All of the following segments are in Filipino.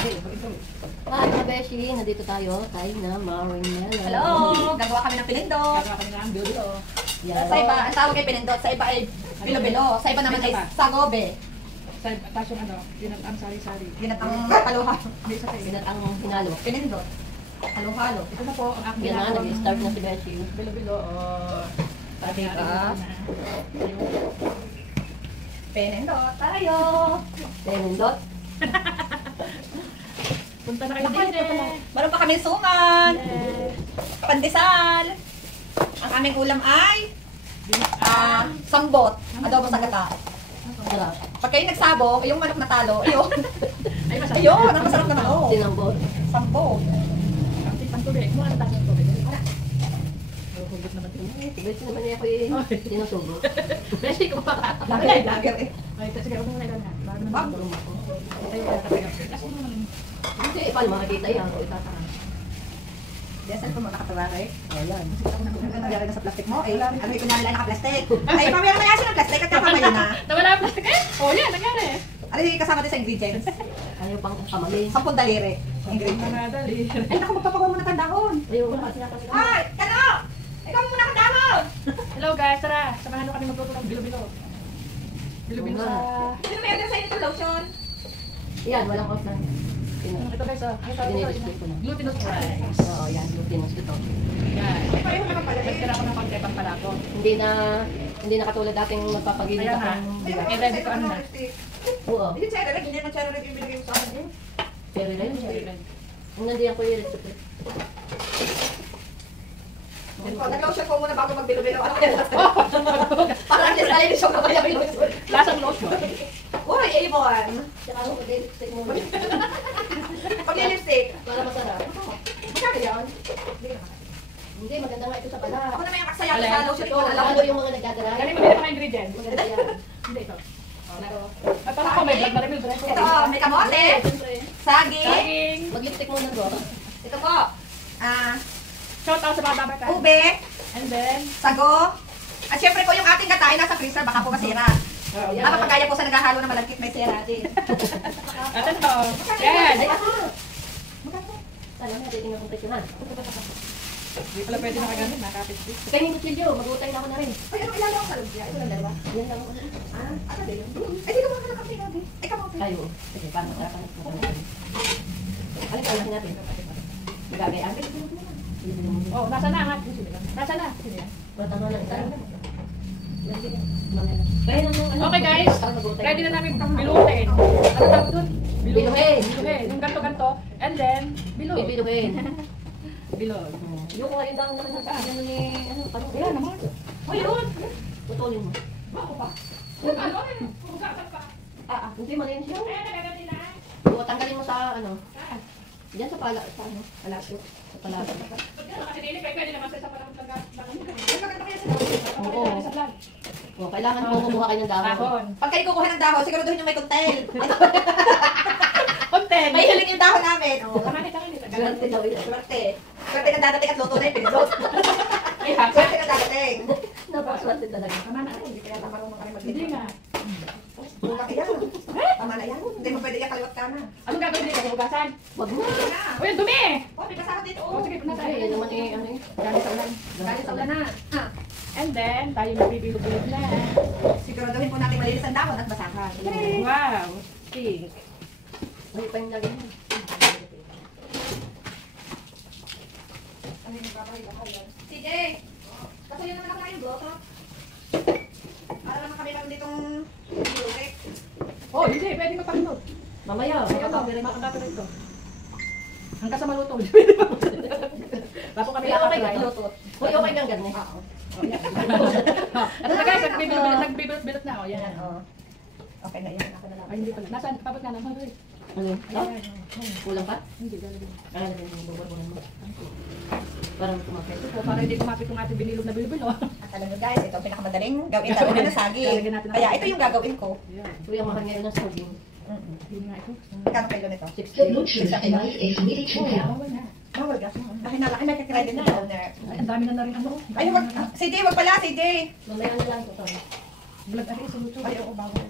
Hi, mga beshi. Nandito tayo kay na Marinela. Hello! Gagawa kami ng pinindot. Gagawa kami ng bilo. Yan. Sa iba, ang tawag ay pinindot. Sa iba ay bilo-bilo. Sa iba naman ay sagobe. Tapos yung ano, ginatang sari-sari. Ginatang kaluha. May isa kayo. Binat ang hinalo. Pinindot. Halo-halo. Ito na po ang aking Yan na, nag-start na si Beshi. bilo-bilo. Pati ka. Pinindot tayo. Tenundot. Punta na kayo din. Meron pa kami suman. Pandesal. Ang aming ulam ay sambot. Adobo sa gata. Sarap. Pag kayo nagsabog, yung manok na talo, ayun. Ay, masarap. Ayun, ang masarap na manok. Sinambot. Sambot. Ang tubig. Mo ang taas ng tubig. Hugot naman din. Beshi naman niya ako sinusubo. Beshi ko pa. Lager eh. Ay, sige, huwag mo na ilan na. Bago na Wag. tulong ako. Tayo ka katagal. Kasi naman. Hindi, paano makikita yan? O itatara. Desal ko mo nakatawaray. Ayan. Ang nangyari na sa plastic mo, eh. Ano yung kunyari lang naka-plastic? Ay, pamaya na kasi ng plastic at kapamay na. Nawala ang plastic eh? Oo, yan. Nangyari. Ano yung kasama din sa ingredients? Ayaw pang kamali. 10 daliri. Ingredients. Mga dali. Ay, naku, magpapagawa mo na tandahon. Ayaw ko kasi natin. Ay, kano! Ikaw muna ang dahon! Hello guys, tara. Samahan nyo kami magluto ng bilo-bilo. Bilo-bilo sa... Sino may order sa'yo nito lotion? Yan, walang kosa. Ito guys, ay tawag Dinidisplay ko na. glutinous rice. Oo, yan. Glutinous ito. Yan. Ay, pareho naman pala. Nagtira ko ng pagkepang palato. Hindi na katulad dating magpapagilid Ayan ako. na. Ay, Eh, ready ko ano na. Oo. Yung cherry red, hindi naman cherry red yung binigay mo sa akin eh. Pero rin. Ang nandiyan ko yung recipe. Nag-lotion ko muna bago magbilo-bilo. Ano kaya lasa? Parang just alin siya ka kaya yung lotion. Lasang lotion. Uy, Avon! Tsaka ako mag-lipstick muna. Pag-lipstick. Para masarap. Magkano yan? Hindi, maganda nga ito sa pala. Ako naman yung kaksaya sa lotion Ito, ko. Alam lalo ko yung mga nagdadrive. Galing mo din mga ingredients. Maganda yan. Hindi ito. At parang ako may blood marimil bread. Ito, may kamote, Siyempre. saging. Saging. Mag-lipstick muna to. Ito po, Shout out sa mga babata. ube, And then, sago. At syempre po yung ating gata ay nasa freezer, baka po masira. Napapagaya po sa naghahalo ng malagkit may sira din. at ito. Yan. Ay, ako. Sana natin tingnan kung presyohan. Hindi pala pwede nakagamit. Nakapit. Kaya yung kutsilyo, mag-utay na ako na rin. Ay, ano ilalawang sa lumpia? Ito lang dalawa. Yan lang ako. Ano din? Ay, dito mga kalakap nila. Ay, kamote. Tayo. Sige, paano masarapan natin? Alin ka lang natin. Magagayaan. Oh, nasa na nga. Nasa na. Tama na isa. Kaya naman, Okay guys, ready na namin biluhin. Ano tawag dun? Biluhin. Biluhin. Yung ganto-ganto. And then, bilo. Bibiluhin. Bilo. Yung kung ayun daw naman sa ano ni, ano, paano? Ayan naman. O, yun. Putulin mo. Bako pa. Ano? Pugasan pa. Hindi malinis yun. Ayan, nagagati na. O, tanggalin mo sa ano. Diyan sa pala, sa ano, palaso. Sa palaso. Kasi nili kayo pwede naman sa isa parang Ay, maganda kaya sa dahon. Oo. sa vlog. O, kailangan mo kumuha kayo ng dahon. Dahon. Pag kayo kukuha ng dahon, siguraduhin yung may cocktail. Content. May hiling yung dahon namin. O, Kamani. Swerte daw yun. swerte. Swerte na dadating at luto na yung pinilot. Ay, ha? Swerte na dadating. Napakaswerte talaga. Kamana. Hindi kaya tama marunong kami Hindi mag-hindi. nga. Buka kaya. Tama na yan. Hindi mo pwede yan kaliwat ka na. Anong gagawin dito? Hugasan? Wag mo. Sige na. Uy, ang dumi! O, may basahan dito. Oh, sige, punta Ay, tayo. yan naman eh, ano eh. Galing sa ulan. Galing sa ulan na. And then, tayo magbibilog-bilog na. Siguraduhin po natin malinis ang dahon at basahan. Wow! Pink. Ay, pa yung lagay mo. Ano yung nagbabahay-bahay? CJ! Pasuyo naman ako na yung bloto. Para naman kami lang ditong bilurik. Oh, hindi. Pwede magpapinod. Mamaya, Makakapirate makakapirate ko. Hanggang sa maluto. Pwede pa. Bago kami Kaya okay ka nakakapirate. luto. Uy, okay kang ganyan. Oo. Ano na guys, nagbibilot na. O, yan. Oo. Okay na yan. Ako na lang. Ay, hindi pala. Nasaan? Kapag na naman. Ano yun? No? Kulang pa? Hindi, gano'n. Ah, lagyan mo, bubunuhan mo. Parang kumapit. So, para hindi kumapit yung ating binilog na bilbil, no? At alam nyo guys, ito ang pinakamadaling gawin talaga na saging. Lalagyan natin ng Kaya ito yung gagawin ko. Yan. Uy, ang mahal ngayon ng saging. Yun nga ito. Kano kilo nito? 60. Bawal na. Bawal gas. Ay, nalaki may kakredit na owner. Ay, ang dami na rin ano. Ay, wag. CJ, wag pala, CJ. Mamaya na lang ito. Vlog ari sa YouTube. Ay, oo, bawal.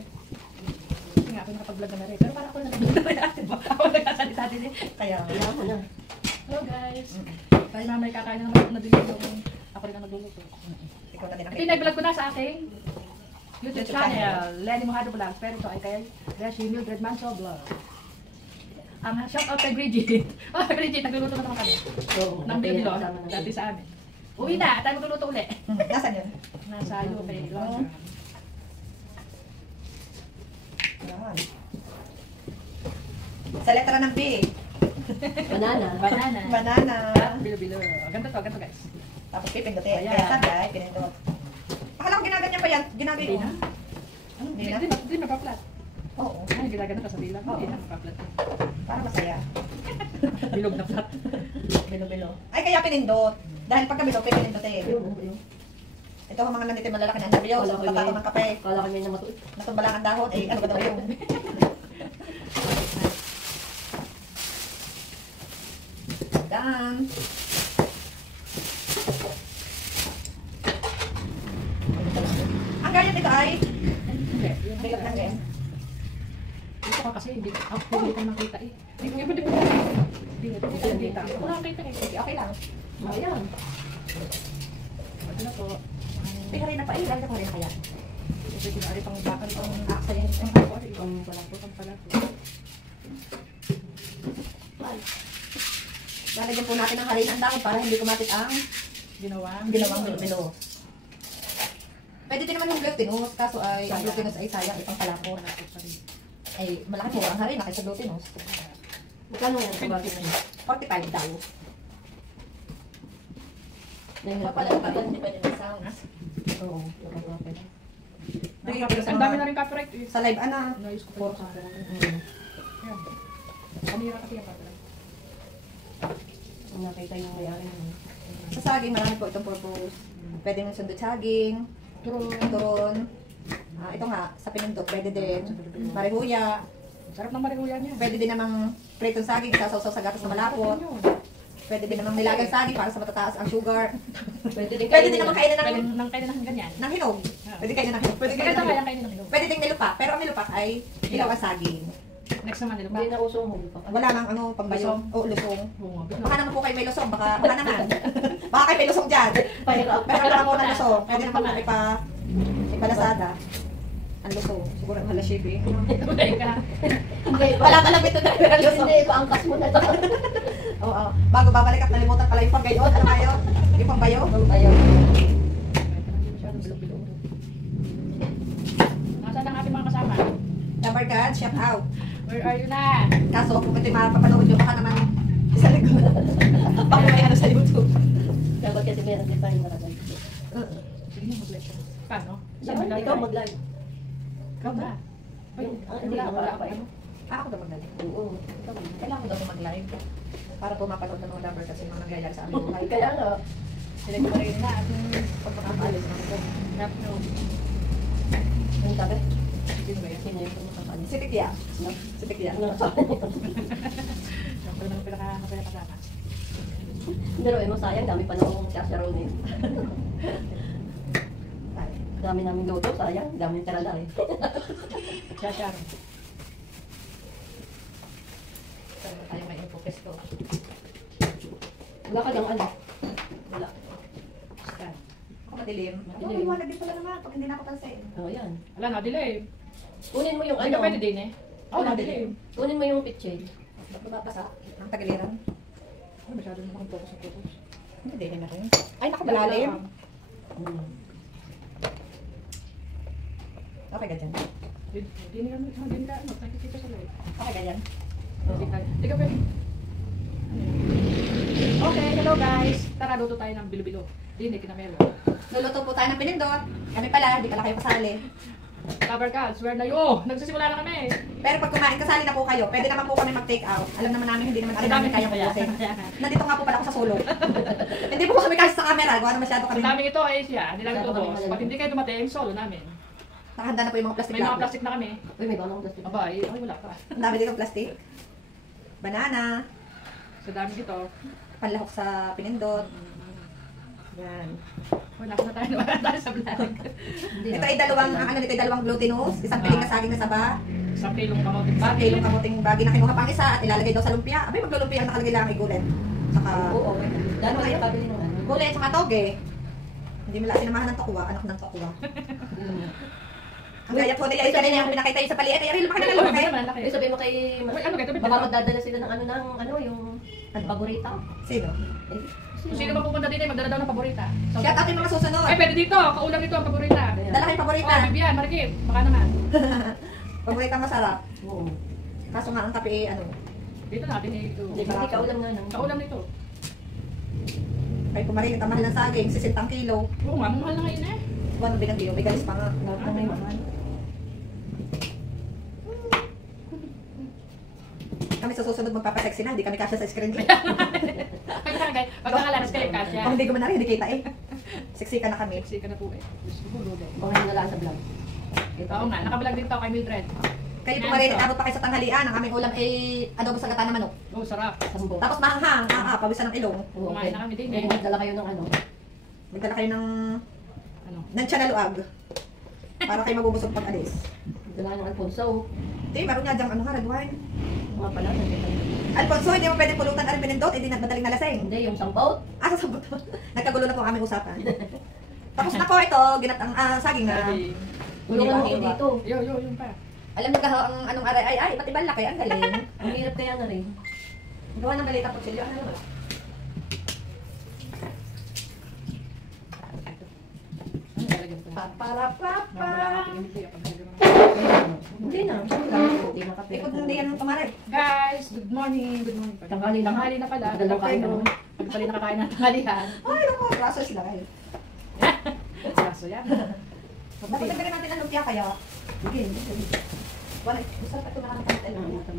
Kasi nga ako nakapag-vlog na rin. Pero parang ako na nag-vlog na rin. Ako nagsasalita Kaya, Kaya mo na. Hello guys. Tayo mamay kakain na naman na din yung ako rin ang nagluluto. ikaw na din ang Ito yung nag-vlog ko na sa aking YouTube channel, Lenny Mojado Vlog. Pero ito ay kay Reshi Mildred Manso Vlog. Ang shout out kay Bridget. Oh, Bridget, nagluluto na naman kami. So, Nang bilo, dati sa amin. Uwi na, tayo magluluto ulit. Nasaan yun? Nasa UK, London. Yan. Sa letra ng B. Banana. Banana. Banana. Bilo-bilo. Ganito to, ganito guys. Tapos pipindutin. Ayan. Kaya sabay, pinindot. Akala ko ginaganyan pa yan. Hindi Ginagayon. na. Hindi na? Hindi mapaplat. Oo. Ay, ginagano ka sa bilang. Hindi na mapaplat. Para masaya. Bilog na plat. Bilo-bilo. Ay, kaya pinindot. Dahil pagka bilog, pinindot Ayun, ayun. Ito ang mga nandito yung malalaki na sabi yun. Wala ko yun. Patato ng kape. Kala ko may namatuit. Natumba lang ang dahon. Eh, ano ba daw yun? Done. Ang ganyan dito ay Hindi. bigat ng ganyan. Dito ka kasi, hindi ko makita eh. Hindi ko nakita. Wala kang kita eh. Okay lang. Ayan. Ito na po. Pihari na pa. Eh, lalo na rin kaya. Ito yung ari pang bakal pang Aksayan. pang pala po. Lalagyan po natin ng harina ang dahon para hindi kumatit ang Ginawa. ginawang bilo. Pwede din naman yung glutinous, kaso ay ang glutinous ay sayang itong palapot. Ay, malaki po ang harina kaysa glutinous. Magkano yan sa bagay na yun? 45 daw. Nahihirap pala yung pagod, hindi pwede may sounds. Oo. Ang dami na rin copyright eh. Sa live, ana. Naayos ko po sa akin. Yan. Kamira kasi yung copyright. Ang nakita yung mayari mo. Sa saging, marami po itong purpose. Pwede yung sundo saging, turon. Ito nga, sa pinindot, pwede din. Marihuya. Sarap ng marihuya niya. Pwede din namang pritong saging, isasaw-saw sa gatas na malapot. Pwede din namang nilagang saging para sa matataas ang sugar. Pwede din namang kainin Pwede ng, nang kainin ng ganyan. ng hinog. Pwede kainin ng hinog. Pwede Pwede kainin ng kaya hinog. kainin ng hinog. Pwede din nilupak, pero ang nilupak ay ilaw ang saging. Next naman nila. Hindi na uso mo. Wala nang ano, pambayong. O, lusong. Bunga. Baka naman po kayo may lusong, baka naman. Baka kayo may lusong dyan. Pahirap. Pero wala ko ng lusong. Pwede naman po ipalasada. Ang lusong. Siguro ang hala shipping. Tulay ka. Wala ka lang ito na lusong. Hindi, paangkas mo na ito. Oo. Bago babalik at nalimutan pala yung panggayon. Ano kayo? Yung pambayo? Ayaw. Nasaan ang ating mga kasama? Number God, shout out. Where are you na? Kaso kung ito yung mapapanood nyo, baka naman isa likod. Baka may ano sa YouTube. Dapat kasi meron din tayong nakalagay. Sige mo mag-lecture. Paano? Ikaw mag-live. Ikaw na. Ay, Hindi wala, ka wala. pa eh. Ako daw mag-live. Oo. Kailangan ko daw mag-live. Para po mapanood ng mga number kasi mga nangyayari sa aming buhay. Kaya nga. Sila ko rin na at pag makakaalis na ako. Rap no. Ang sabi? Sino ba yan? Sino yung pumakapalit? Si Pikya. Si Pikya. Siyempre naman pinakasama. Pero mo sayang, dami pa noong sasaraw niyo. Dami namin luto, sayang. Dami talaga eh. Shashar. Saan tayo may infocus ko? Wala ka lang ano? Wala. Stan. Ako madilim. Ako Madilim. liwanag din pala naman pag hindi na ako pansin. Oo, yan. Wala na, delay. Kunin mo yung Hindi ano. ka pwede din eh. Oh, Wala, delay. Kunin mo yung pitchay. Ba't lumapasa? Ang tagiliran? Ay, masyado naman akong focus sa focus. Hindi din na rin. Ay, nakabalalim. Hmm. Okay ka dyan. Hindi ka, nakikita sa live. Okay ka dyan. Hindi ka pwede. Okay, hello guys. Tara, luto tayo ng bilo-bilo. Hindi, kinamelo. Luluto po tayo ng pinindot. Kami pala, di pala kayo kasali. Cover ka, swear na yun. Oh, nagsisimula na kami. Pero pag kumain, kasali na po kayo. Pwede naman po kami mag-take out. Alam naman namin, hindi naman alam namin kaya kubusin. Nandito nga po pala ako sa sulok. Hindi po kami kasi sa camera. Gawa na masyado Sa kami. daming ito ay siya, hindi namin tubos. Pag hindi kayo dumating, solo namin. Nakahanda na po yung mga plastic May mga lapo. plastic na kami. Uy, may gawang plastic. Aba, ay wala pa. Ang dami dito plastic. Banana. Sa dami dito. Panlahok sa pinindot. Yan. Wala na tayo naman tayo sa vlog. Ito ay dalawang, ang ano nito ay dalawang glutinous. Isang piling na saging na saba. Isang kilong kamoting Bagay yung kamuting bagay na kinuha pang isa at ilalagay daw sa lumpia. Abay, maglulumpia ang nakalagay lang ay gulet. Saka, Oo, okay. Gano'n kayo pabili ng ano? gulet, saka toge. Hindi mo lang sinamahan ng tokwa, anak ng tokwa. Ang gaya po nila, isa din yung pinakita yung sa paliit. Ay, lumaki na lumaki. Ibig sabihin mo kay... Uy, ano kayo? Baka magdadala sila ng ano, yung paborita. Sino? Eh, Kung sino ba pupunta din ay magdala daw ng paborita. So, Shout out yung mga susunod. ay, pwede dito. Kaulam nito ang paborita. Dala kayong paborita. Oh, Bibian, Marikit. Baka naman. Paborita masarap. Oo. Kaso nga ang kape, ano, Dito natin eh. Ito. Hindi kaulam nga lang. Kaulam nito. ay kumarin, ang mahal ng saging, 60 kilo. Oo nga, mahal na ngayon eh. Buwan ng binagyo, may galis pa nga. Lahat na may mahal. Kami sa susunod magpapasexy na, hindi kami kasya sa screen. Pag nakalaras kayo, kasya. Kung hindi ko man na rin, hindi kita eh. Sexy ka na kami. Sexy ka na po eh. Siguro din. Kung hindi na lang sa vlog. Oo nga, nakabalag din to kay Mildred. Kayo kumarin, abot pa kayo sa tanghalian. Ang aming ulam ay adobo sa gata na manok. Oo, sarap. Sambo. Tapos mahanghang, pawisan ng ilong. Oo, Kumain na kami din May eh. nagdala kayo ng ano. Magdala kayo Ano? ng chanaluag. Para kayo mabubusog pag alis. Nagdala ng Alfonso. Hindi, meron nga diyang ano nga, red wine. Mga pala, Alfonso, hindi mo pwede pulutan ang pinindot, hindi na madaling nalasing. hindi, yung sampot. Ah, sasabot. Nagkagulo na po ang aming usapan. Tapos na po ito, ginatang saging na. Sabi, Tulungan mo yun dito. yun pa. Alam niyo ang anong aray, ay, pati ba laki, ang galing. Ang hirap kaya na rin. Gawa ng galita po silyo, ano naman. Ano lalagyan ko? Paparapapa. Hindi na. Hindi na kape. Ikot hindi yan kumarin. Guys, good morning. Good morning. Tanghali na. Tanghali na pala. Dalawang kain na. Pag pala nakakain ng tanghalihan. Ay, naku, braso sila kayo. Kaso yan. Dapat nagbirin natin ang lumpia kaya. Hindi. Wala, masarap ito nakakatalit.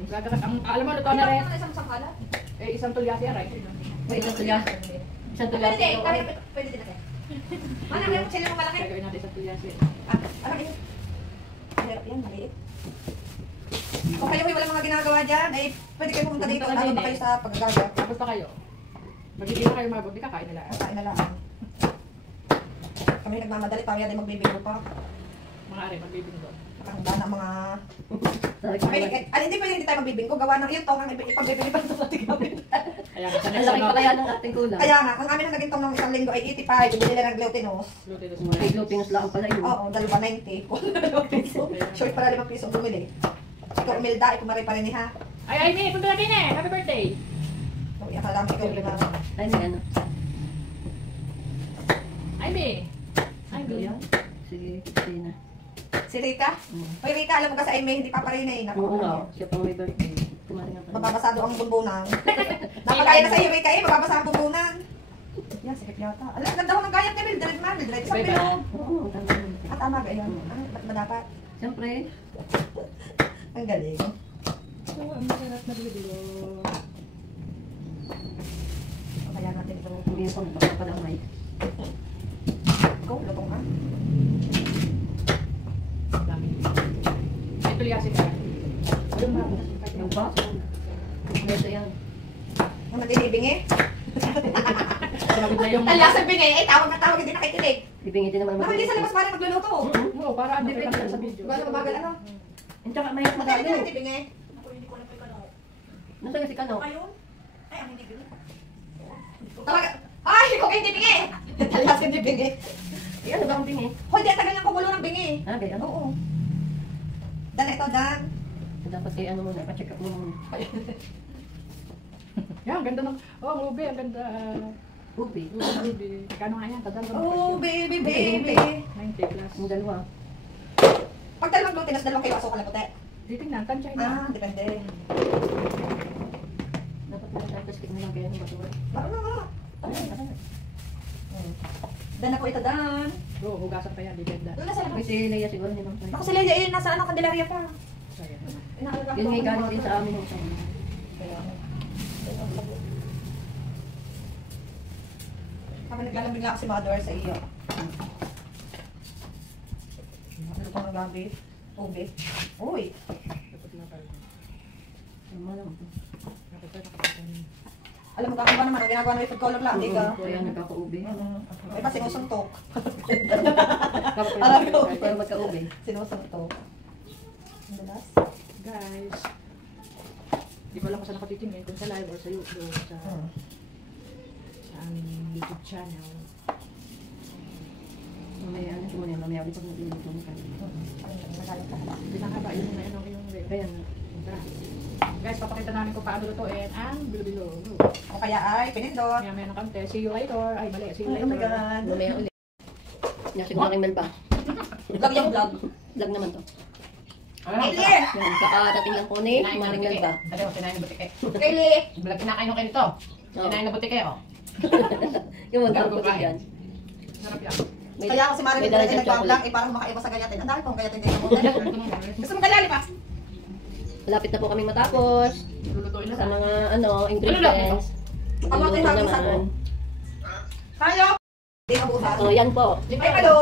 Gagagat. Alam mo, luto Ano na na rin. rin? Isang sakala? Eh, isang tulyasi aray. Wait, isang tulyas. Isang tulyas. Pwede din, pwede din natin. Mana, meron sila ng malaki. Gagawin natin isang tulyasi. Ano yun? Hirap yan, maliit. Kung kayo ay walang mga ginagawa dyan, ay pwede kayo pumunta dito. Tawag pa kayo sa paggagawa. Tapos pa kayo. Magiging na kayo mabot. Di kakain nila. Kain na lang. Kami nagmamadali, pamaya din magbibigyo pa. Mga aray, magbibinggo. Nakahanda na mga... hindi pwede hindi tayo magbibingko. Gawa ng yun, tong ang ipagbibili pa sa ating gamit. Kaya nga, sa Ang next laki ano, pa kaya ng ating kulang. Kaya nga, ang amin ang naging tong ng isang linggo ay 85, bibili lang ng glutinous. glutinous May glutinous lang pala yun. Oo, 2.90. Kung 2 piso. Sure, para 5 piso bumili. Ikaw, Umilda, ay kumari pa rin ha. Ay, May, punta natin eh. Happy birthday. Kung akala mo ikaw, ikaw. Ay, may ano. Ay, May. Ay, Ano May. yan? Si Christina. Si Rika? Oy, Rika, alam mo kasi ay may hindi pa rin eh. Oo nga. Siya pang may birthday. Kumarin nga pala. Mababasado ang bumbunan. Napagaya na sa iyo, Rika eh. Mababasa ang bumbunan. Yan, sikip yata. Alam, ganda ko ng gayat ni Mildred, Mildred. Isang Bye-bye. bilog. Oo, ang tanda yun. Ah, tama ba yan? Ba't ba dapat? Siyempre. Ang galing. So, ang masarap na bilo. Kaya natin ito. Hindi ko baka pala may. Ikaw, lutong ka. Dami. May tulyasi ka. Yung ba? Yung ba? Ito yan. Ang matitibing eh. Sumagot na yung... Talasang bingay, eh, tawag na tawag, hindi nakikinig. Ibingitin naman. Baka hindi sa labas para magluluto. Oo, para ang different sa video. Baka mabagal ano? Yung tsaka may Matay magano. na tibing eh. Ako hindi ko na pa ikaw. Nasaan si Kano? Ayun. Ay, ang hindi bingay. Tawag. Ay, ikaw kayo tibing eh. Talasang tibing eh. Eh, ano ba ang bingi? Hoy, di tagal ng kumulo ng bingi. Ah, kaya ano? Oo. Dan ito, Dan. Dapat kay ano muna, pa-check up mo muna. Yan, ang ganda ng... Oh, Ruby, ang ganda. Ubi. Ruby. Kano nga yan? Tadal Oh, baby, baby. 90 plus. Yung dalawa. Pag dalawang glutinous, dalawang kayo asukal na puti. Titingnan, tansya na. Ah, depende. Dapat na tapos kit na lang kaya ng basura. Baro na nga. Ay, ano? Dan ako ito, Dan. Oo, hugasan pa yan, dependa. Doon na sa May labas. si Leia siguro hindi naman. Ako si Leia, eh, nasa ano, Candelaria pa. So, yan. Inaalaga Yun ko nga ang galing mga- din sa amin yung sama. Kaya, Kapag naglalambing lang si Mother sa iyo. Ano pang ng gabi? Ube. Uy! Dapat na tayo. Ano lang. Dapat tayo nakakatanin. Alam mo kakaba naman, ang ginagawa na may food color lang, di ka? Kaya nagkaka-ubi. May pa sinusuntok. Kapag magka-ubi. Sinusuntok. Ang dalas. guys. Hindi ko alam kung saan ako titingin, kung sa live or sa YouTube, sa aming YouTube channel. Mamaya, ano mo yan? Mamaya ulit pag nagluluto mo ka. Hindi na haba yung Kaya guys, papakita namin kung paano lutuin ang bilo-bilo. O kaya ay pinindot. Maya ng kante. See you later. Ay, mali. See you Oh my later. God. mamaya ulit. Siguro aking Mel pa. Vlog yung vlog. Vlog naman to. Kaylee! Yan, kakarating lang po ni Maring Mel pa. Dali mo, sinayin na butike. Kaylee! Bulag kinakain ko kayo nito. Sinayin na butike, oh. Yung magkakaputi yan. Sarap yan. Kaya ako si Maring may Mel dala na siyang nag-vlog chocolate. parang makaiba sa gayatin. Ang dami pong gayatin din mo. Gusto mo kalali pa? Malapit na po kami matapos. Lulutuin na Sa sa mga ingredients. Pagluto Magluluto namin sa naman. Tayo! Hindi mabuhat. So yan po. Ay, hello!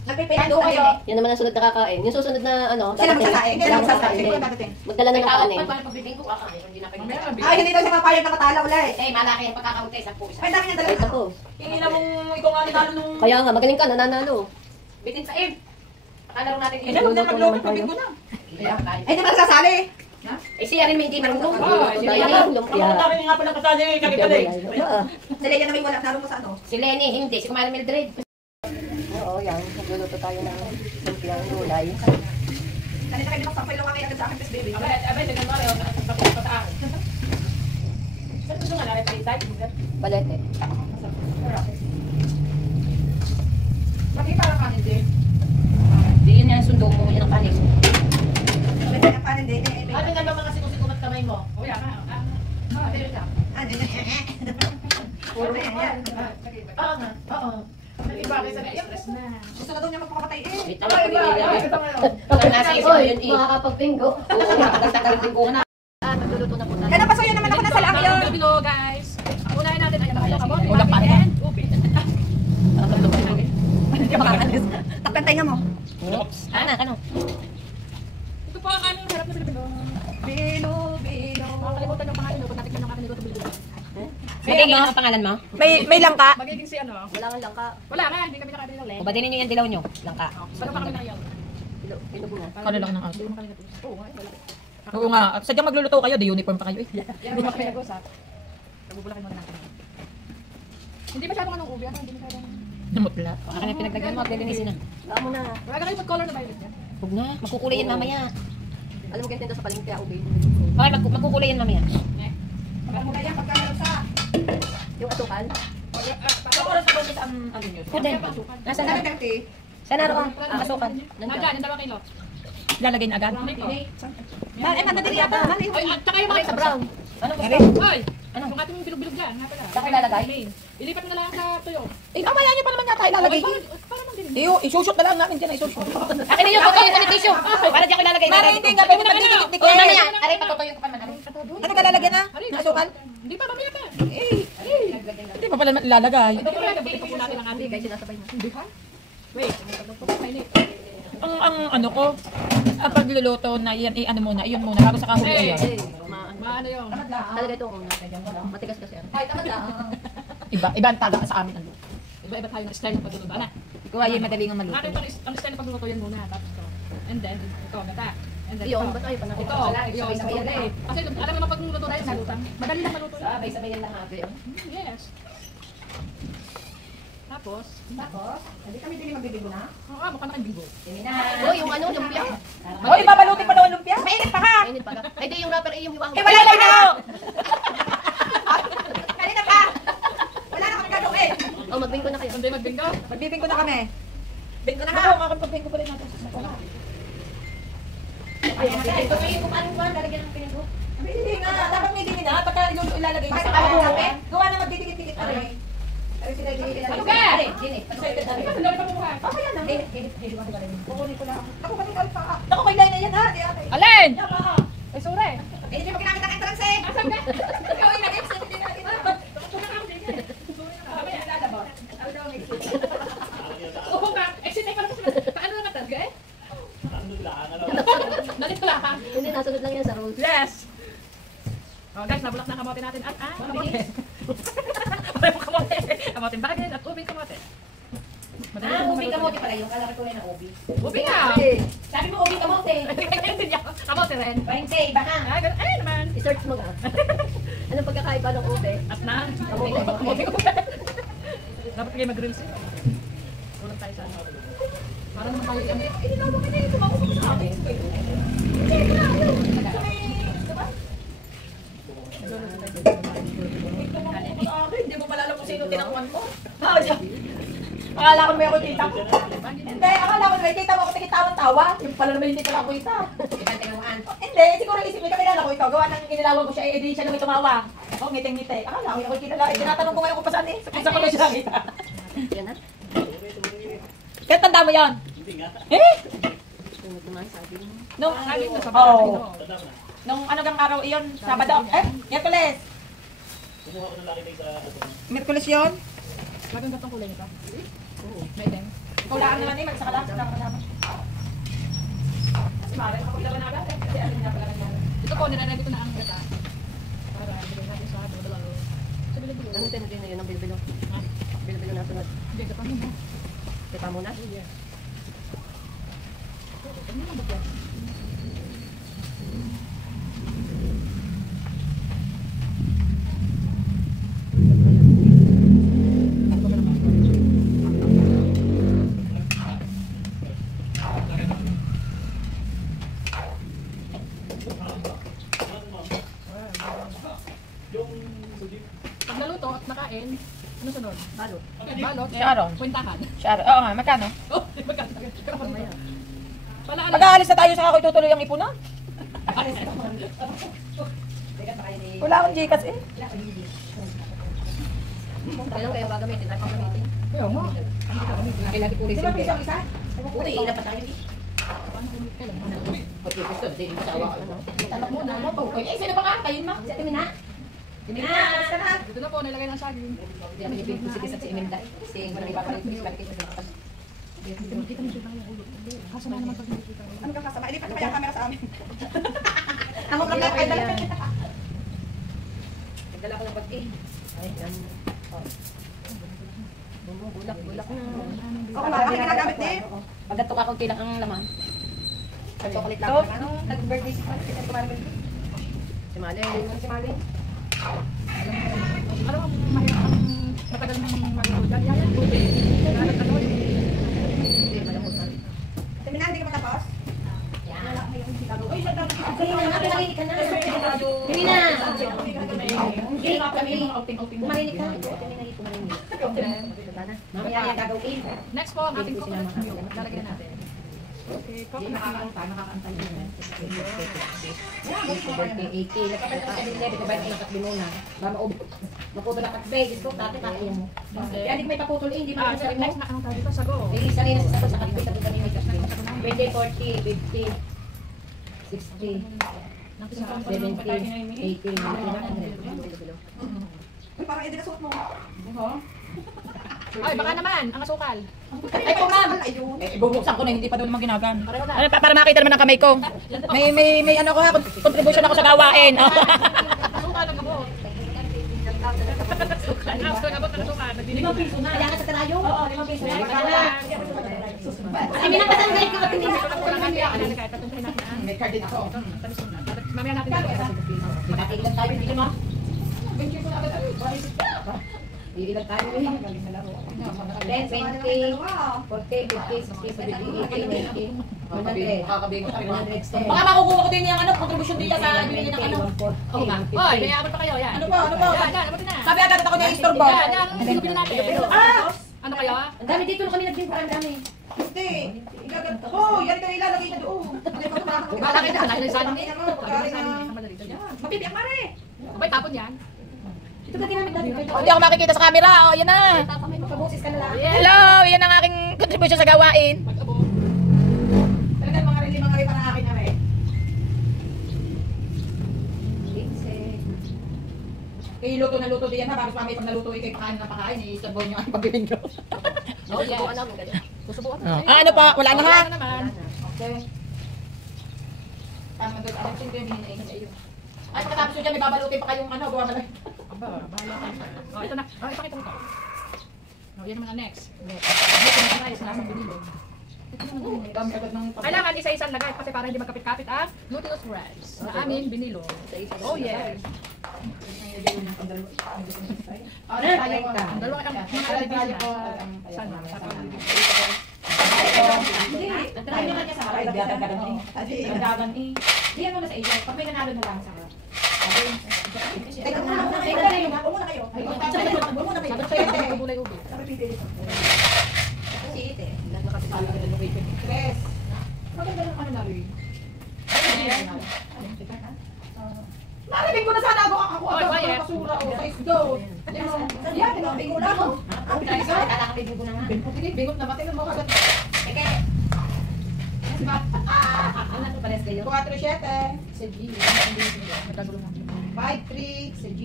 Nagpipinado kayo. Yan naman ang sunod na kakain. Yung susunod na Sila magsasaing. Sila Sila magsasaing. magsasaing. Sila dadating. Magdala na ng kanin. Paano pagbiting ko kakain? Hindi na kayo. Ay, hindi daw siya mapayag na matala ulit. Eh, malaki ang pagkakaunti. 10 isa. Ay, dami niyang dala. Ito po. Tingin na mong ikaw nga nitalo nung... Kaya nga, magaling ka, nananalo. Bitin sa im. Pakalaro natin Hindi, yun. huwag na magloto. Pagpin ko na. Kaya tayo. Ay, di ba nagsasali? Eh, siya rin may hindi marunong. Dahil yung lumpia. nga pala kasali Ah, Si Leia naman wala. Naroon mo sa ano? Si Lenny, hindi. Si Kumari Mildred. Oo, yan. Magluluto tayo ng lumpia ng gulay. Kanina kayo nakasampay lang kami agad sa akin, Miss Baby. Abay, tignan mo. Tapos pa sa akin. Saan gusto nga narin pa i-type? Balete. Bakit parang kanin din? Di yun yan sundo mo. Yan ang panis. Bakit parang kanin din? Ano nga ba mga sinusikumot kamay mo? Oh, yan. Pero ito. Puro yan yan. Oo nga. Oo. Iba kaysa na-express na. Gusto na daw niya magpapatay eh. Wait lang, pag-ibig. Ito nga. Pag nasa isip mo Oy, yun eh. makakapag-bingo. Oo nga, pagkakalitin ko na. Magluluto na po tayo. Kaya napasuyo naman ako na sa lang yun. Bilo, guys. Unahin natin. Ayan, tayo kabot. Ulam pa. Ubi. Hindi ka makakalis. Takpan tayo nga mo. Ano? Ito po ang aming harap na Pilipino. Bino, bino. Makakalimutan yung pangalan. Pag natin ng kanila ito Pilipino. Magiging ang pangalan mo? May langka. Magiging si ano? Wala nga lang ka. Wala nga, hindi kami nakabili ng O lens. ba din ninyo yung dilaw nyo? Langka. Bago pa kami na yun. Pinubo na. Kano lang ng Hindi mo kami natuloy. Oo, nga, wala. Oo nga, at sadyang magluluto kayo, di uniform pa kayo eh. Yan, hindi kami nag-usap. Nabubulakin muna natin. Hindi masyadong anong ubi. Hindi masyadong... Namutla. Baka na pinaglagyan mo at lilinisin na. Baka mo na. Wala ka kayo mag-color na violet yan. Huwag na, magkukulay yan mamaya. Alam mo ganito sa palengke, ube. Okay, magkukulay yan mamaya. Pagka mo kaya pagka Yung asukal. Ako oras na sa ano nyo. Kuden. Nasaan na? 7:30. Saan naroon? Masukan. Nandiyan, yung 2 kilo. Lalagay na agad. Ay, mandali yata. Ay, at saka yung mga Sa brown. Ano gusto? Hoy! Ano? Yung ating bilog-bilog dyan, nga pala. Saan ko ilalagay? Ilipat mo na lang sa tuyo. Eh, mamaya nyo pa naman yata ilalagay. Para mang din. Iyo, isushoot na lang namin dyan, isushoot. Akin na yung photo yung tissue. Para di ako ilalagay. Mari, hindi nga. Pwede naman Ano? dikit-dikit. O, mamaya. Aray, patutuyo ko pa man. Ano ka lalagyan na? Nasukal? Hindi pa, mamaya pa. Hindi pa pala ilalagay. Ito po lang, nabili po natin ang Hindi, ating. guys, sinasabay mo. Wait, mainit. Ang ano ko, ang pagluluto na yan, ano muna, iyon muna, bago sa kahuli yan. Maano yun? Talaga itong una. Matigas kasi. Ay, tamad na. Iba ang taga sa amin. Ano. Iba-iba tayo ng style ng pagluluto. Ano? Ikaw ay madaling ang maluto. Natin ang style ng pagluluto yan muna. Tapos ito. And then, ito, gata. And then, Iyo, ito. ano ba tayo? Panakita Ito, ko sa langit. iyo, sabay-sabay. Kasi alam naman pag luluto tayo, salutang. Madali lang maluto. Sabay-sabay yan lahat. Yes. Tapos, Hindi kami din magbibigo na. mukha na kang bigo. Oh, yung ano, lumpia. O, ibabalutin pa daw ang lumpia? Mainit pa ka. Mainit pa ka. Ay, di yung wrapper, yung hiwa. Eh, wala na ikaw! Kanina pa! Wala na kami gagawin. Oh, magbingko na kayo. Hindi magbinggo. Magbibingko na kami. Bingko na ka. Ako, makapagpapin ko pa rin natin. Patutuyo ko paano ba? Lalagyan ng pinag Hindi nga. Dapat may dingin na. Pagka ilalagay mo sa kape. Gawa na magdidikit-dikit pa rin. Ay, sila dikit. Ano ka? Excited na rin. Ang dami pa mukha. Okay yan. Kukunin ko lang. Ako ba ikaw pa? Ako kay Lina yan ha. Di ate. Alin! Yan pa. Ay, sure. Eh, hindi mo ginamit ang entrance eh. Asan ka? Ikaw yung nag-exit. Hindi na Oo ka. Exit ay parang paano na matarga eh? Nalit ko lang ha? Hindi, nasunod lang yan sa rules. Yes! Oh guys, nabulak na ang kamote natin at kamote. Pareho kamote. Kamote bagay at ubing kamote. Ubi kamote pala yung kalaki ko na ubi. Ubi nga! Sabi mo ubi kamote. Kamote rin. Pahinse, iba ka. Ay naman. I-search mo nga. Anong pagkakaiba ng ube? At na. Kamote. Dapat kayo mag-grills eh. Ulang tayo sa ano. Para naman tayo yan. Inilawag ka na yung tumawag ko sa akin. Hindi mo pala alam kung sino tinakpan mo. Akala ko may ako kita ko. Hindi, akala ko may kita mo ako tikitawan-tawa. Yung pala naman hindi pala ako kita. Hindi, siguro isip may kakilala ko ikaw. Gawa ng inilawag ko siya, eh di siya na may tumawa. O, ngiting-ngiti. Akala ko ako kilala. Tinatanong ko ngayon kung pasan eh. Sa ko na siya nakita. Yan na. Kaya tanda mo yan? Eh? Tumod naman, sabi mo. Nung, Oo. Nung ano gang araw iyon? Sabado? Miyerkules. Miyerkules yun? Maganda itong kulay nito. May din. Kulaan naman eh, magsakala. Mas mara, ako ilaban na agad. Kasi ano niya pala nangyari. Ito po, nire-ready ko na ang gata. Para ibigay natin sa dalawa. Sa bilog-bilog. Ano tayo na yun ang bilbilo? Bilbilo na sunod. Hindi, ito pa muna. Kita mo na? Pag naluto at nakain, ano sunod? Balot. Balot. Sharon. Kwentahan. Sharon. Oo nga, magkano? Oh, magkano? Pala ano? Mag-aalis na tayo sa ako itutuloy ang ipunan. Wala akong Gcash eh. Kailan kayo gagamitin? Ay, gagamitin. Ayaw mo. Lagi-lagi po rin Di ba silbi. pisang isa? Puti, ilan pa tayo? Okay, gusto. Hindi mo sawa. Anak mo na, ano po? Eh, sino ba ka? Kayo ma? Si Atimina? Atimina, alas ka na. Dito na po, nilagay ng saging. Hindi naman ipin ko sige sa Imelda. Kasi hindi ipapalit ko sa palikit ko sa kapag. Kita mo siya tayo ulo. Kasama naman pag nakikita. Ano kang kasama? Ilipat mo kaya ang camera sa amin. Ako lang lang, kaya Nagdala ko ng pag-in. Ay, yan. Bulak na. Oo, marami ginagamit din. Pagdato ka kung kilang ang laman. Chocolate lang. Ano? Nag-birthday si Mali. Si Mali. Si Mali. Si Mali. Ano ang mahirap ang matagal ng maluto dyan? Yan, yan. Ano? Hindi, malamot na. Atimina, hindi ka pa tapos? Uy, siya tapos. Dali na, marinig ka na. Dali na. Hindi kami. Marinig ka. Kami na dito marinig. Mamaya yan gagawin. Next po, ang ating coconut milk. Lalagyan natin. Okay, coconut milk. Nakakanta yun. Birthday 80. Nakapagpapalilip. Ito ba yung nakatbi muna? Maputol na katbay. Gusto dati kakain mo. Kaya hindi ko may paputol eh. Hindi mo Ah, next na anong tawag dito? Sago. isa rin sa sagot sa katbay. Tapos kami may katbay. 20, 40, 50, 60, 70, 80, 90, Uy, parang hindi na suot mo. Ay, baka naman, ang asukal. Ay, po ma'am. Ayun. Eh, bubuksan ko na, hindi pa daw naman ginagan. Pareho na. Ano, para makita naman ang kamay ko. May ano ko ha, contribution ako sa gawain. Asukal ang abot. After abot ng asukal, nagdinig na. Kaya ka sa kanayo? Oo, 5 piso. Ay, minapatanggal ka kasi nila. May card din ako. Mamaya natin ito. Ilan tayo, hindi mo? Ilan tayo, 10, 20, 40, 50, 60, 70, 80, 90, 100, 110. Baka makukuha ko din yung ano, contribution din sa bibili ng ano. Oo nga. Hoy, may abot pa kayo, yan. Ano ba? Yan, yan, abot na. Sabi agad ako niya istorbo. Yan, yan, silupin natin. Ano kayo? Ang dami dito kami nag-drink, ang dami. Hindi. Igagat. Oh, yan ka ilalagay na doon. Malaki na, nalagay na sa amin. Pagkain na. Mabibiyak mare. Abay, tapon yan. Ito ba ginamit natin? Hindi ako makikita sa camera. Oh, yan na. Pabusis ka na lang. Hello, yan ang aking contribution sa gawain. Talagang mga rin para akin na rin. Luto na luto din yan ha. Bago sa pag naluto ikay pakain na pakain. I-istorbo niyo ang pagbiling ko. Oh, yes. Susubukan na. Ano pa? Wala na ha? Wala na naman. Okay. Tama doon. Ang siyempre yung hinahin sa iyo. Ay, pagkatapos yun dyan, may babalutin pa kayong ano. Gawa na lang. Aba, bahala ka. Oh, ito na. Oh, ipakita mo ito. Oh, yan naman ang next. Next na binilo. Dami agad ng Kailangan isa-isang lagay kasi para hindi magkapit-kapit ang glutinous rice na aming binilo. Oh yeah. Ang dalawa ang mga alibis na. Sana. Try naman niya sa harap. Dagdagan eh. Diyan mo na sa iyo. Pag may nanalo na lang sa harap. Teka, umuna kayo. Umuna kayo. Umuna kayo. Kasi ite. Tres. Maganda ng ano na rin. Narinig ko na sana ako Oy, agad quiet. ng basura o sa isdo. Yan, tinapin ko lang. Bingo na nga. Bingot na matin mo agad. Teke. Ano to pares kayo? 4-7. Sa G. Nagkagulo na. 5-3 sa G.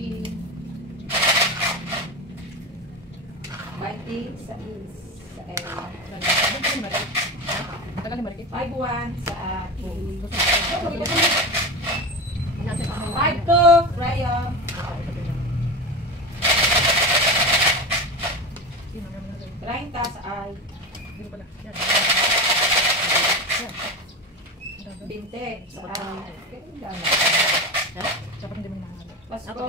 5-8 sa E. Sa L. Matagal ni Marikit. 5-1 sa A. 5-2 Raya. 30 sa I. Dito pala. Yan. 20 sa I. Dapat hindi mo hinahanap. Pasko.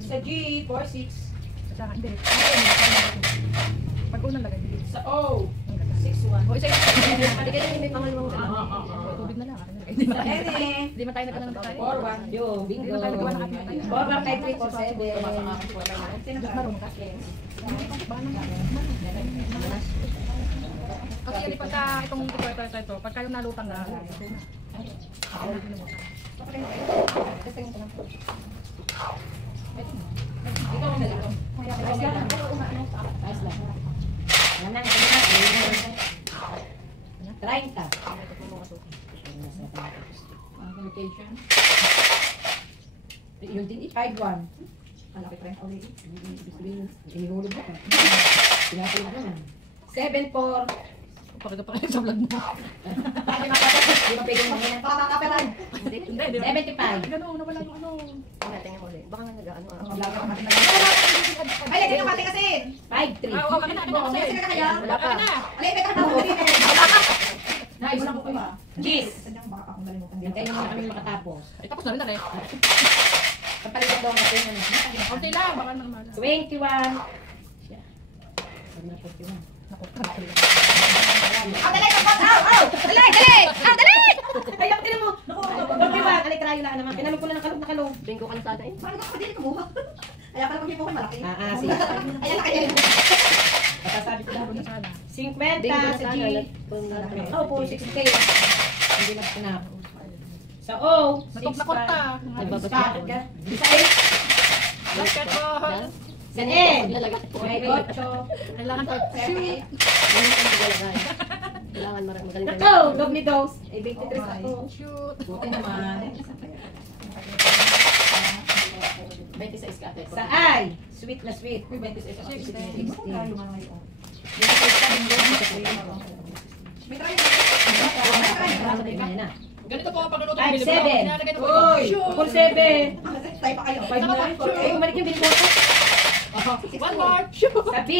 Sa G, 4-6. Sa akin, hindi. Pag unang lagay, hindi. Sa O, 6-1. O, isa-isa. Hindi kayo may pangalawang Tubig na lang. Sa N, Hindi man tayo nagkaroon ng tayo. 4-1. Yo, bingo. Hindi man tayo nagawa ng ating tayo. Over kay 347. Marunong ka. Kasi yan pagka itong ito. Pagka yung nalutang na. Ito na. Yan na, 30. Communication. Yun din 5-1. Malaki pa rin ulit. Inihulog mo ka. Pinapulog naman. 7-4. Pakita pa kayo sa vlog mo. Di ba pwede mo yan? Pakakaperan. Hindi, 75. Ganun, nawala yung ano. Ay, lagyan yung mati kasi. 5-3. Oo, akin na kasi. Kasi ka kaya. Wala ka na. Alay, may kakatawa ko din eh. Nice. Wala ko pa ba? Gis. Sadyang baka akong nalimutan. Hintayin naman kami makatapos. Ay, tapos na rin na rin. Kapalitan daw natin ano. Konti lang, baka naman. 21. Siya. Pag na 41. Naku, karami. Ah, dali! Dali! Ay, ako tinan mo. Naku, ba? Alitrayo lang naman. Pinalog ko na ng kalog. Bingo ka na sana eh. Paano ka dili kumuha? Ay, pala mag-ipo ko malaki. Sige. Ayan na kaya. Masasabi ko Bago lang. na sana. 50 Bingo na sa sana. G. Oh, po 60. Hindi na pinap. Sa O, 6 Nakunta. Nagbabasa ako. Sa A, Basketball. sa N, Lalagay. may 8. Kailangan pa. Shoot. Ganun ang lalagay. Kailangan magaling ka. Naku, dog ni Dos. Eh, 23 ako. Shoot. Buti naman. 26 ka ate. Sa I, sweet na sweet. 26 ako. 60. May try. Ganito po ang pagluluto. 5-7. Nilalagay na po. Uy! Shoot. 4-7. Tayo pa kayo. 5-9. Eh, umalik yung binigyan ko. One more. Shoot. Sa B,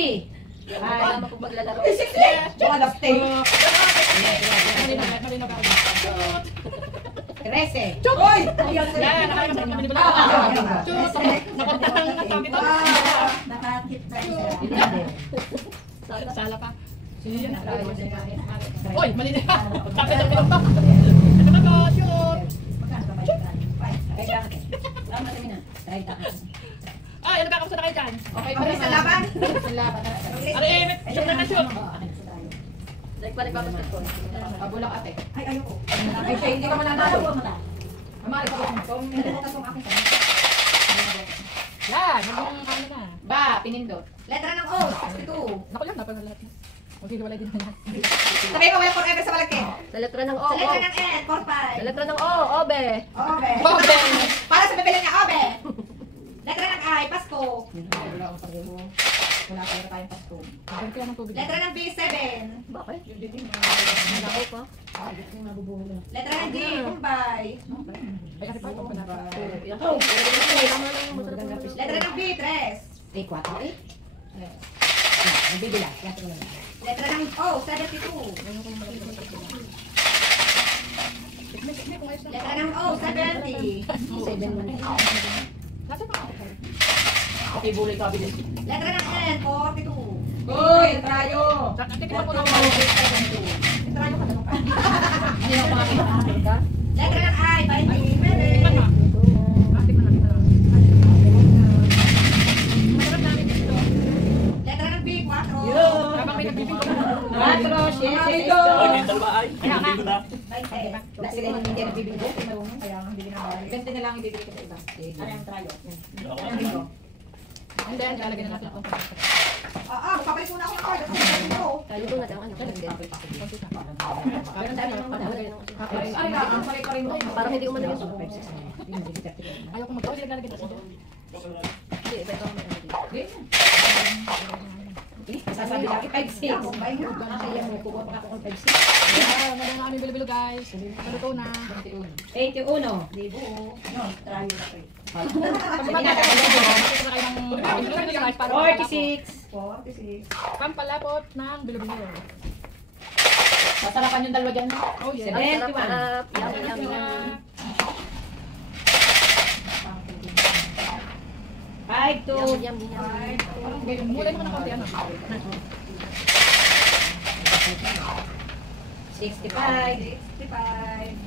Alam mo kung maglalaro. Ay, 60! Baka lafting. Malinaw ka. Shoot. 13. Uy! Yan, nakalimutan sa mga nila. Shoot. Nakatang nakapit. Nakakit na Sala pa. Oy, mali na. Sabi na pinag pa. Ito na ba? Shoot. Ah, yan nagkakamusta na kayo dyan. Okay, pare sa laban. Ano eh, shoot na shoot. Nagbalik pa basketball. Bulak ate. Ay, ayoko. Ay, siya, hindi ka mananalo. Mamari ko kung hindi ko kasong akin sa Yan, magandang ano na. Ba, pinindot. Letra ng O, 62. Naku lang, napag lahat na. Maghihiwalay din naman yan. Sabi ko, wala forever sa malaki. Sa letra ng O. Sa letra O. ng N, 45. Sa letra ng O. Obe. Obe. Obe. Para sa bibili niya, Obe. Letra ng I, Pasko. Wala tayo tayong Pasko. Maganda kaya ng tubig. Letra ng B, 7. Bakit? Nako pa. Letra ng D, Mumbai. Ay, kasi pa ito pa na. Yan. Kailangan lang yung masarap na Letra ng B, 3. 3, 4, 8. Nagbibilang. Kaya ito naman. Letra ng O, 72. Letra ng O, 70. 7, 1, Okay, bulay ka, bilis. Letra ng N, 42. Uy, tayo! Tikman ko na Entrayo ka na ka. Ano yung makakita? Letra ng I, 20. Pwede. Tikman mo. Tikman na. Letra ng B, 4. Habang may nagbibigay ko. 4, 7, 8. Ay, dalawa ay. Hindi ko na. 20. Wala sila yung hindi nagbibigay. Kaya ang bili na ba? Ganito na lang ibibigay ko sa iba. Ano yung trayo? Ako. Hindi, lalagyan na natin ito. Magpapalit muna ako ng card. Ano yung ito? Tayo doon natin ang ano. Meron tayo ng mga Ay, ang pare-pare mo. Parang hindi umano yun. 5, 6, 7. Ayaw ko mag-tawag, hindi lalagyan natin dyan. Hindi, iba ito ang may ano dito. Sasabi lagi 5, 6. Bombay nga. Kaya mo, kukuha pa ako ng 5, 6. Maganda ang aming bilo-bilo guys. Paluto na. 81. Libo. No, trayo na ito. Makikita na kayo ng bilo-bilo guys. Para 46. 46. pampalapot ng bilo-bilo. Masarapan yung dalawa dyan. Oh yeah. Ang sarap, 71. sarap. Yummy, yummy, yummy. 5, 2. Yummy, yummy, yummy. Parang mulay naman ng konti ano. 65. 65.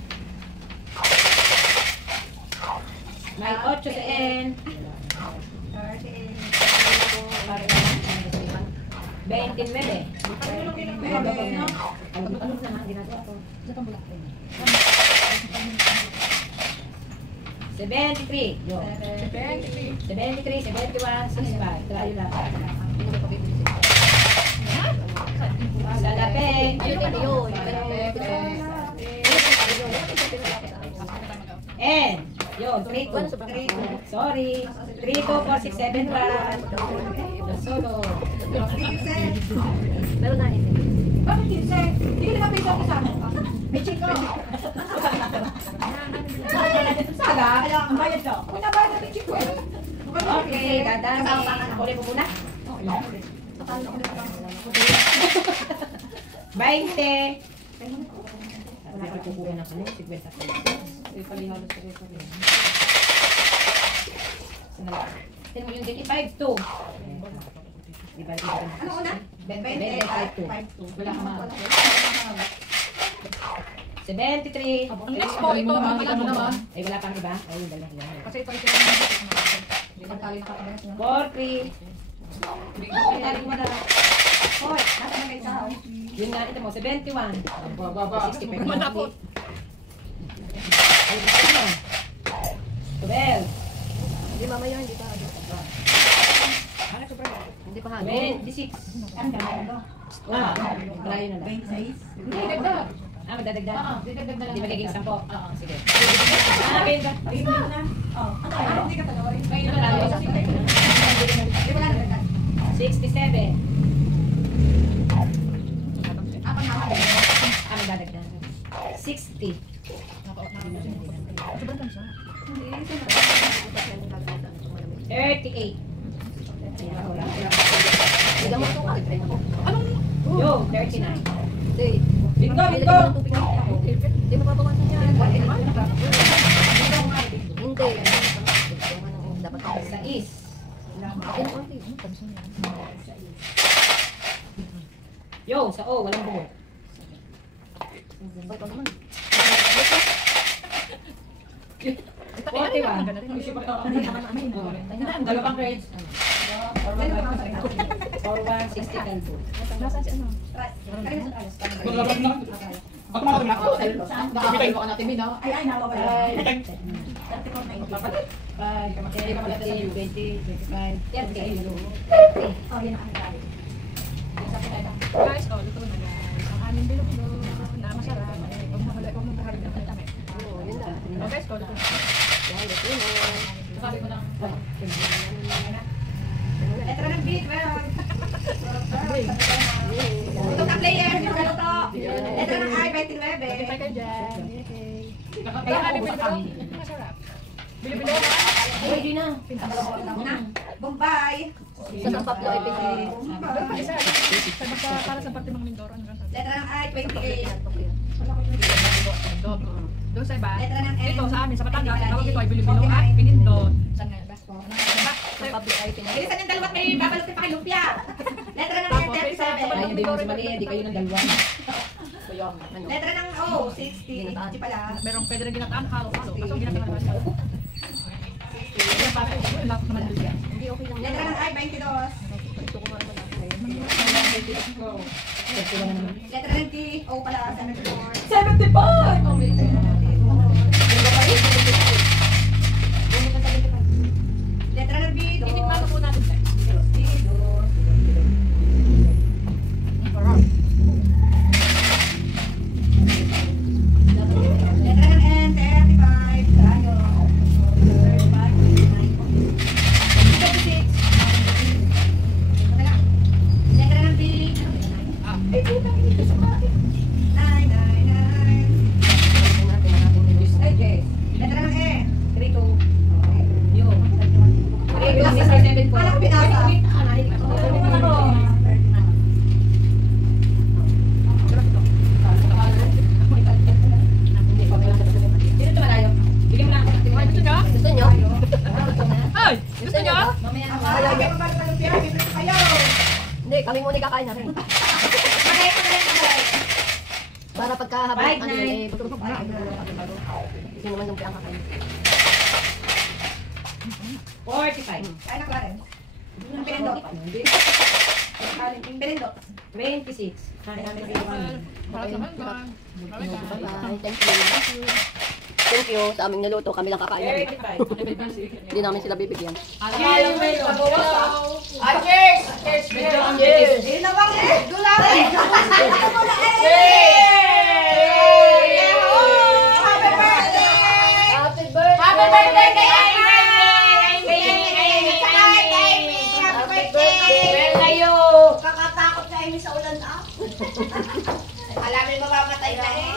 May 8 sa N. 29. Ano naman, ginagawa ko. 73. Yo. 73, 71, 65. Tayo lang. Salapeng. Ayun, yun. N. Yun, 3, 2. Sorry. 3, 2, 4, 6, 7, 1. Solo. Meron na ito. Bakit 15? Hindi ka nakapito ako sa ano. May chika. Saga, ang bayad daw. Kung nabayad na may chika. Okay, dadami. Kunin mo muna. 20. Wala ko kukuha ng ano, 50 pesos. Ipalihalos ko rin. Tignan mo yung 5, 2. Diba? Ano una? 5, 2. Wala ka mga. 73. Ang next po, ito ang mga naman. Ay, wala pang iba? Ay, yung dalawa lang. Kasi ito ay hindi pa tayo nakakabas. 43. Hoy, nasa na kayo tao? Yun nga, ito mo, 71. 65. Manapot. Ay, ito mo. 12. Hindi mamaya, hindi pa. Hindi pa halo. 26. Ang gano'n ito. Malayo na lang. 26. Hindi, dagdag. Magdadagdag? Dagdag na lang. Hindi magiging 10. Sige. Pagin mo na. Oh, ano kaya? Hindi ka talaga rin. Kayo na lang. Di ba lang nagdag? 67. Apa naman? Magdadagdag. 60. Sobrang kansa. 38. Bigyan mo ito. Anong? Yo, 39. Hindi. Bingo, Bigyan bingo! mo ng tubig. Hindi mapapawasan yan. Hindi. Dapat ako. 6. Yo, sa O, walang buhok. Ito naman. 41. Dalawang grades. 41, 60, kalbo. Nasaan si ano? Maglabas na. Ako mga na. Nakakabay mo ka natin, Mina. Ay, nawawala. 5, 10, 20, 25, 30. Oh, yan ang dali. Guys, luto na guys. Ang aming bilo-bilo na masarap. Huwag mong kaharap ng kami. Oo, yun lang. Okay, luto na. Yan, luto na. Sabi ko na. Letra ng B, 12. Luto na player, hindi ka luto. Letra ng I, 29. Bye kayo dyan. Okay. Ang aming bilo-bilo masarap. Bilo-bilo ha. Ready na. Na. Bombay. Sa tataplo ay pili. Isa. Para sa parte mga Mindoro. Ano lang? Letra ng I, 28. Doon sa iba. Letra ng N. Dito sa amin, sa Batangas, ang tawag dito ay bilo-bilo at pinindot. Saan nga ba? Sa public ay pili. Bilisan yung dalawa't may babalutin pa kay Lumpia. Letra ng N, Tapos, 37. Ay, hindi mo si Maria, di kayo ng dalawa. Letra ng O, 60. Di pala. Merong pwede rin ginataan, halo-halo. Kaso ginataan naman siya. Kaya bakit? Bakit naman doon yan? Hindi okay lang. Letra ng I, 22. Gusto ko nga naman ako. Letra ng T, O pala, 74. 75! Letra ng B, Titikman na po natin. Letra ng N, 35. Tayo. 36. Letra ng B, 999. Ay, Jess. Letra ng E, 32. Yun. Alam ko binasa. Sino tumalayo? Bigyan mo lang. Ay, gusto nyo? Gusto nyo? Ay! Gusto nyo? Mamaya na. Ayaw mo ba sa lumpia? Bibili kayo. Hindi, kami muna kakain natin. Magay. Para pagkahabang Bye, ano Nay. eh, pagkahabang bago. Kasi naman yung piyang kakain. 45. Kaya na Clarence. Yung pinindot. Yung pinindot. 26. Marat naman ba? Bye-bye. Thank you. Thank you. Sa aming naluto, kami lang kakain. Hindi namin sila bibigyan. Cheers! Cheers! Cheers! Hindi na bang eh? Gulay! Happy birthday! Happy birthday! Happy birthday kay Amy! Happy birthday! Kayo! Kakatakot na Amy sa ulan ah. Alamin mamamatay na eh.